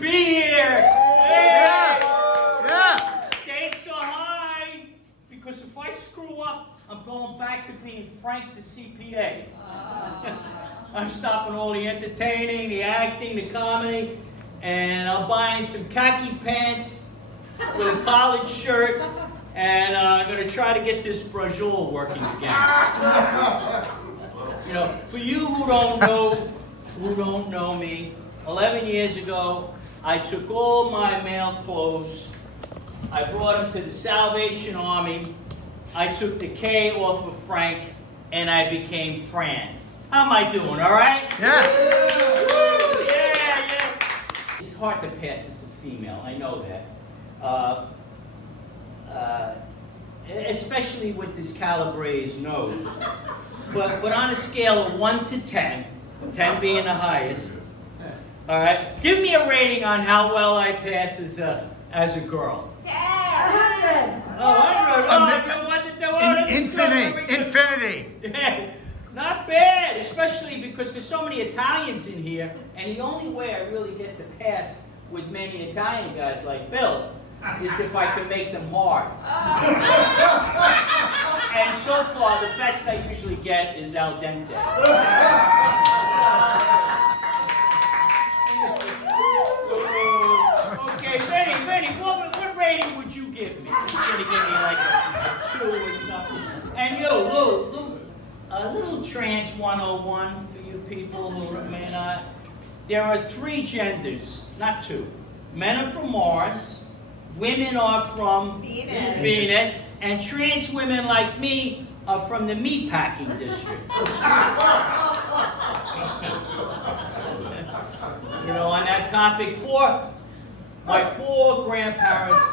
be here. Yeah. Yeah. Stakes are high because if I screw up, I'm going back to being Frank the CPA. I'm stopping all the entertaining, the acting, the comedy, and I'm buying some khaki pants with a collared shirt, and I'm going to try to get this brajol working again. You know, for you who don't know me, 11 years ago, I took all my male clothes, I brought them to the Salvation Army, I took the K off of Frank, and I became Fran. How am I doing, all right? Yeah. Woo! Yeah. It's hard to pass as a female, I know that. Especially with this Calabrese nose. But on a scale of 1 to 10, 10 being the highest, all right, give me a rating on how well I pass as a girl. 10. 100. Oh, 100. Infinity. Yeah, not bad, especially because there's so many Italians in here, and the only way I really get to pass with many Italian guys like Bill is if I can make them hard. And so far, the best I usually get is al dente. Okay, Benny, what rating would you give me? You're gonna give me like a 2 or something. And Lou, a little trans 101 for you people who may not. There are 3 genders, not 2. Men are from Mars, women are from Venus, and trans women like me are from the meatpacking district. You know, on that topic, my four grandparents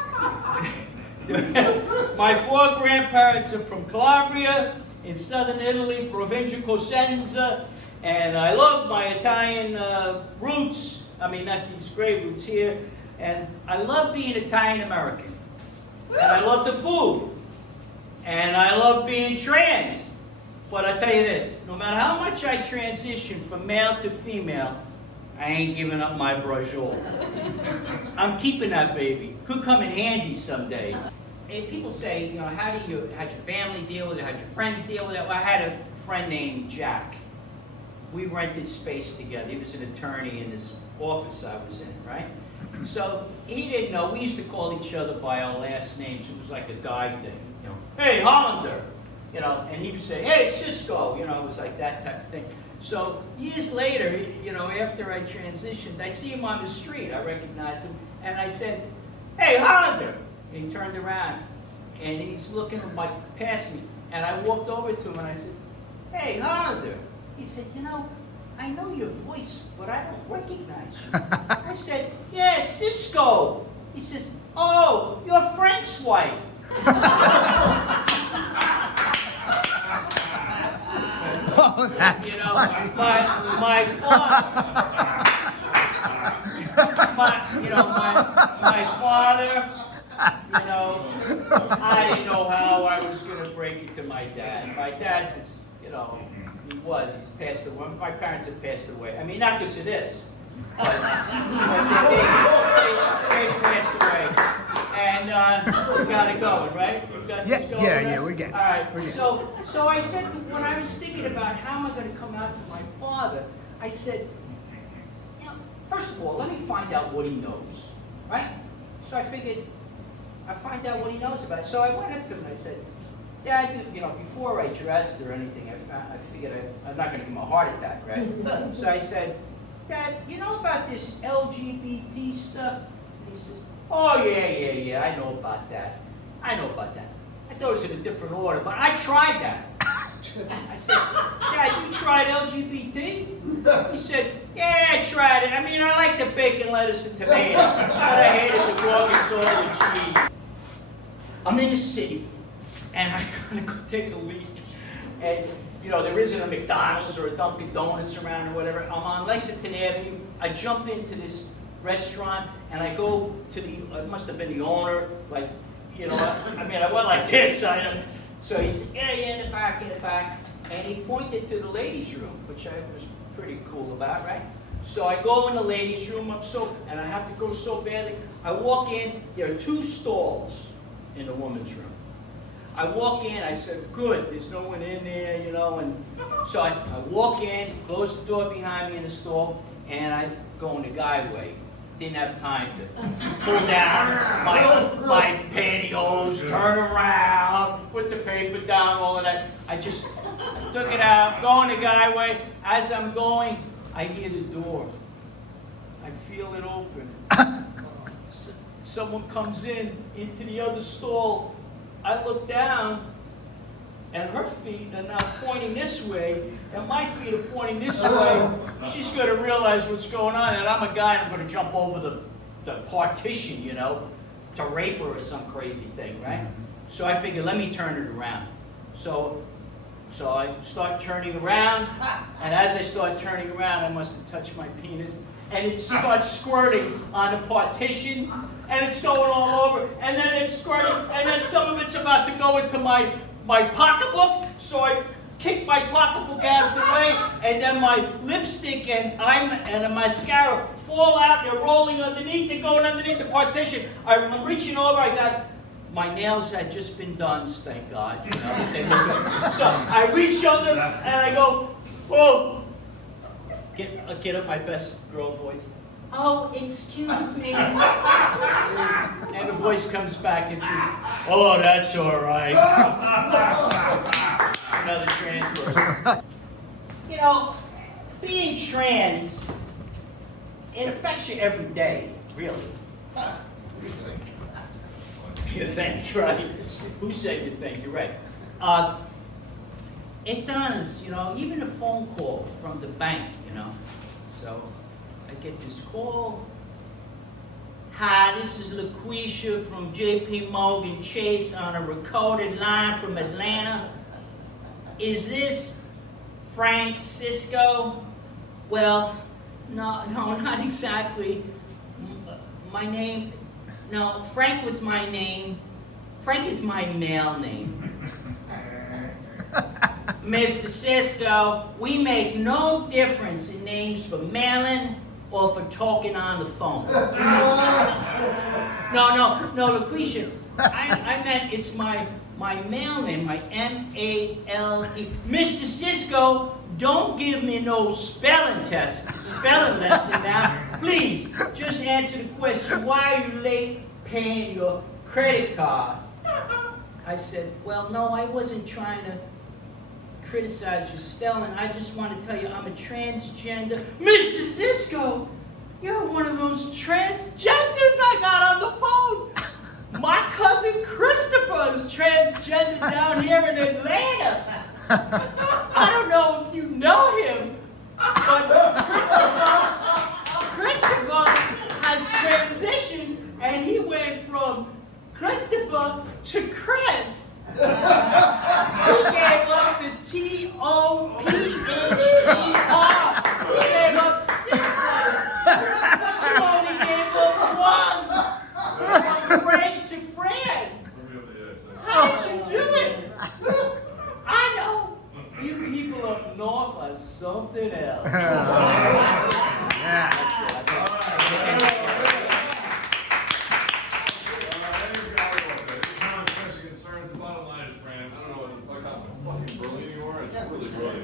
are from Calabria, in southern Italy, Provincia Cosenza, and I love my Italian roots. I mean, not these great roots here. And I love being Italian American. And I love the food. And I love being trans. But I tell you this, no matter how much I transition from male to female, I ain't giving up my brajol. I'm keeping that baby. Could come in handy someday. And people say, you know, how'd your family deal with it? How'd your friends deal with it? Well, I had a friend named Jack. We rented space together. He was an attorney in this office I was in, right? So he didn't know. We used to call each other by our last names. It was like a guy thing, you know. Hey, Hollander, you know. And he would say, hey, Sisco, you know. It was like that type of thing. So years later, you know, after I transitioned, I see him on the street. I recognized him, and I said, hey, Hollander. And he turned around, and he's looking past me. And I walked over to him, and I said, hey, Hollander. He said, you know, I know your voice, but I don't recognize you. I said, yeah, Sisco. He says, oh, you're Frank's wife. Oh, that's you know, funny. my father, you know, I didn't know how I was going to break it to my dad. My dad's just, you know, he's passed away. My parents have passed away. I mean, not because of this, but they passed away. And we got it going, right? We got this going, Yeah, we get it. All right. So I said, when I was thinking about how am I going to come out to my father, I said, you know, first of all, let me find out what he knows, right? So I figured, I find out what he knows about it. So I went up to him and I said, Dad, you know, before I dressed or anything, I figured I'm not going to give him a heart attack, right? So I said, Dad, you know about this LGBT stuff? And he says, oh, yeah, I know about that. I thought it was in a different order, but I tried that. I said, Dad, you tried LGBT? He said, yeah, I tried it. I mean, I like the bacon, lettuce, and tomato, but I hated the Gorgonzola salt and cheese. I'm in the city, and I'm going to go take a leak. And, you know, there isn't a McDonald's or a Dunkin' Donuts around or whatever. I'm on Lexington Avenue. I jump into this restaurant, and I go to it must have been the owner, like, you know, I mean, I went like this. So he said, yeah, in the back. And he pointed to the ladies' room, which I was pretty cool about, right? So I go in the ladies' room, and I have to go so badly. I walk in, there are 2 stalls in the women's room. I walk in, I said, good, there's no one in there, you know, and so I walk in, close the door behind me in the stall, and I go in the guy way. Didn't have time to pull down my pantyhose, turn around, put the paper down, all of that. I just took it out, going the guy way. As I'm going, I hear the door. I feel it open. Someone comes into the other stall. I look down, and her feet are now pointing this way, and my feet are pointing this way. She's going to realize what's going on, and I'm a guy, and I'm going to jump over the partition, you know, to rape her or some crazy thing, right? So I figured, let me turn it around. So I start turning around, and as I start turning around, I must have touched my penis, and it starts squirting on the partition, and it's going all over, and then it's squirting, and then some of it's about to go into my pocketbook, so I kick my pocketbook out of the way, and then my lipstick and the mascara fall out, they're rolling underneath, they're going underneath the partition. I'm reaching over, my nails had just been done, thank God. You know, so I reach under and I go, whoa. Get up my best girl voice. Oh, excuse me. And the voice comes back and says, oh, that's all right. Another trans person. You know, being trans, it affects you every day, really. You think, right? Who said you think? You're right. It does, you know, even a phone call from the bank, you know. So I get this call. Hi, this is LaQuisha from JP Morgan Chase on a recorded line from Atlanta. Is this Fran Sisco? Well, no, not exactly. My name, no, Frank was my name. Frank is my male name. Mr. Sisco, we make no difference in names for mailing or for talking on the phone. No, LaQuisha, I meant it's my male name, my M-A-L-E. Mr. Sisco, don't give me no spelling lesson now. Please, just answer the question, why are you late paying your credit card? I said, well, no, I wasn't trying to criticize your spelling. I just want to tell you I'm a transgender. Mr. Sisco, you're one of those transgenders I got on the phone. My cousin Christopher is transgender down here in Atlanta. I don't know if you know him, but Christopher has transitioned and he went from Christopher to Chris. He gave up the T-O-P-H-E-R. He gave up 6 letters. But you only gave up 1. From Frank to Fran. How did you do it? I know. You people up north are something else.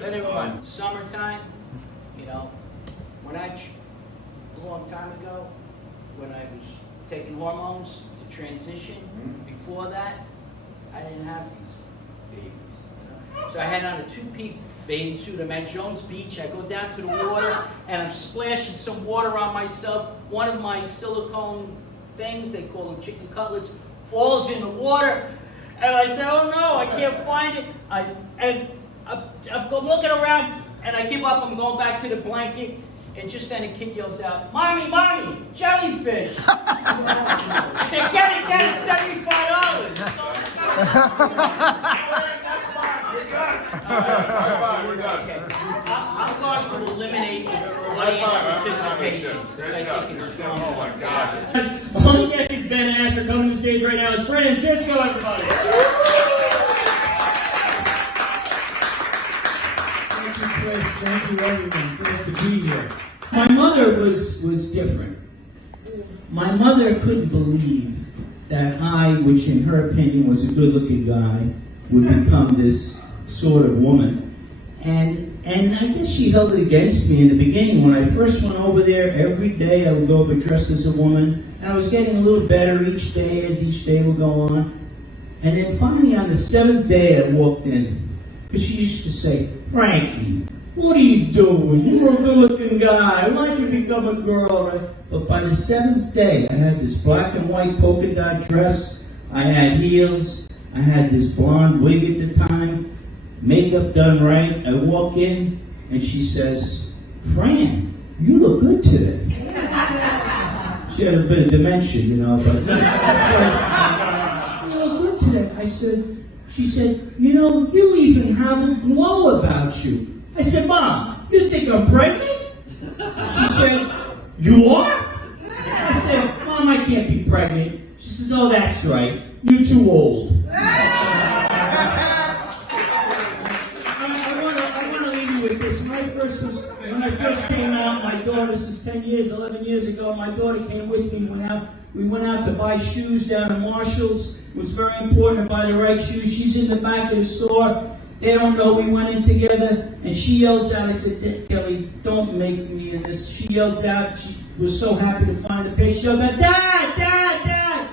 But never mind. Summertime, you know, a long time ago, when I was taking hormones to transition, before that, I didn't have these babies. You know? So I had on a 2-piece bathing suit. I'm at Jones Beach. I go down to the water, and I'm splashing some water on myself. One of my silicone things, they call them chicken cutlets, falls in the water, and I say, oh no, I can't find it. I'm looking around, and I give up. I'm going back to the blanket, and just then a kid yells out, Mommy, jellyfish. I said, get it, $75. We're done. Okay. I'm going to eliminate the audience participation. Oh my God. On deck is Ben Asher. Coming to the stage right now is Fran Sisco, everybody. Thank you, everyone. Good to be here. My mother was different. My mother couldn't believe that I, which in her opinion was a good-looking guy, would become this sort of woman. And I guess she held it against me in the beginning. When I first went over there, every day I would go over dressed as a woman, and I was getting a little better each day as each day would go on. And then finally on the 7th day I walked in, because she used to say, "Frankie, what are you doing? You're a good-looking guy. Why'd you become a girl?" Right? But by the 7th day, I had this black and white polka dot dress. I had heels. I had this blonde wig at the time. Makeup done right. I walk in, and she says, "Fran, you look good today." She had a bit of dementia, you know, but you look good today. She said, "You know, you even have a glow about you." I said, "Mom, you think I'm pregnant?" She said, "You are?" I said, "Mom, I can't be pregnant." She says, "Oh, that's right. You're too old." I want to leave you with this. When I first came out, my daughter, this is 10 years, 11 years ago, my daughter came with me. We went out to buy shoes down at Marshall's. It was very important to buy the right shoes. She's in the back of the store. They don't know we went in together, and she yells out. I said, "Kelly, don't make me in this." She yells out. She was so happy to find a pair. She yells out, "Dad, Dad, Dad!"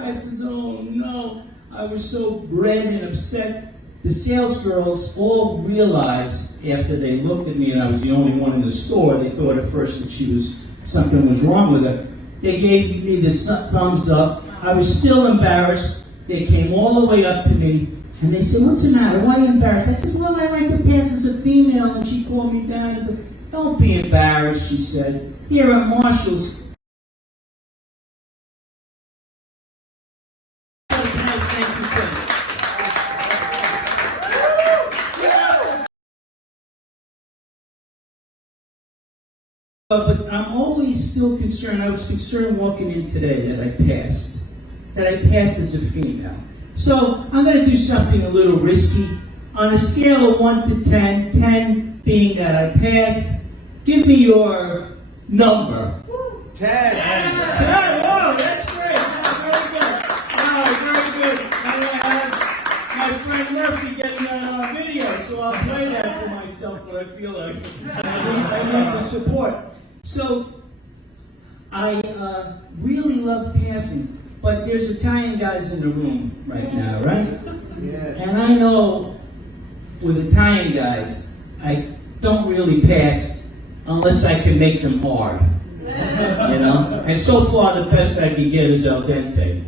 I says, "Oh no." I was so red and upset. The sales girls all realized after they looked at me and I was the only one in the store, they thought at first that something was wrong with her. They gave me this thumbs up. I was still embarrassed. They came all the way up to me and they said, "What's the matter? Why are you embarrassed?" I said, "Well, I like to pass as a female." And she called me down and said, "Don't be embarrassed," she said. "Here at Marshall's, but I'm always still concerned. I was concerned walking in today that I passed as a female. So I'm going to do something a little risky. On a scale of 1 to 10, 10 being that I passed, give me your number. 10. 10. Wow, that's great. Very good. Wow, very good. And I have my friend Murphy getting that on video, so I'll play that for myself when I feel like I need the support. So, I really love passing, but there's Italian guys in the room right now, right? Yes. And I know with Italian guys, I don't really pass unless I can make them hard, you know? And so far, the best I can get is al dente.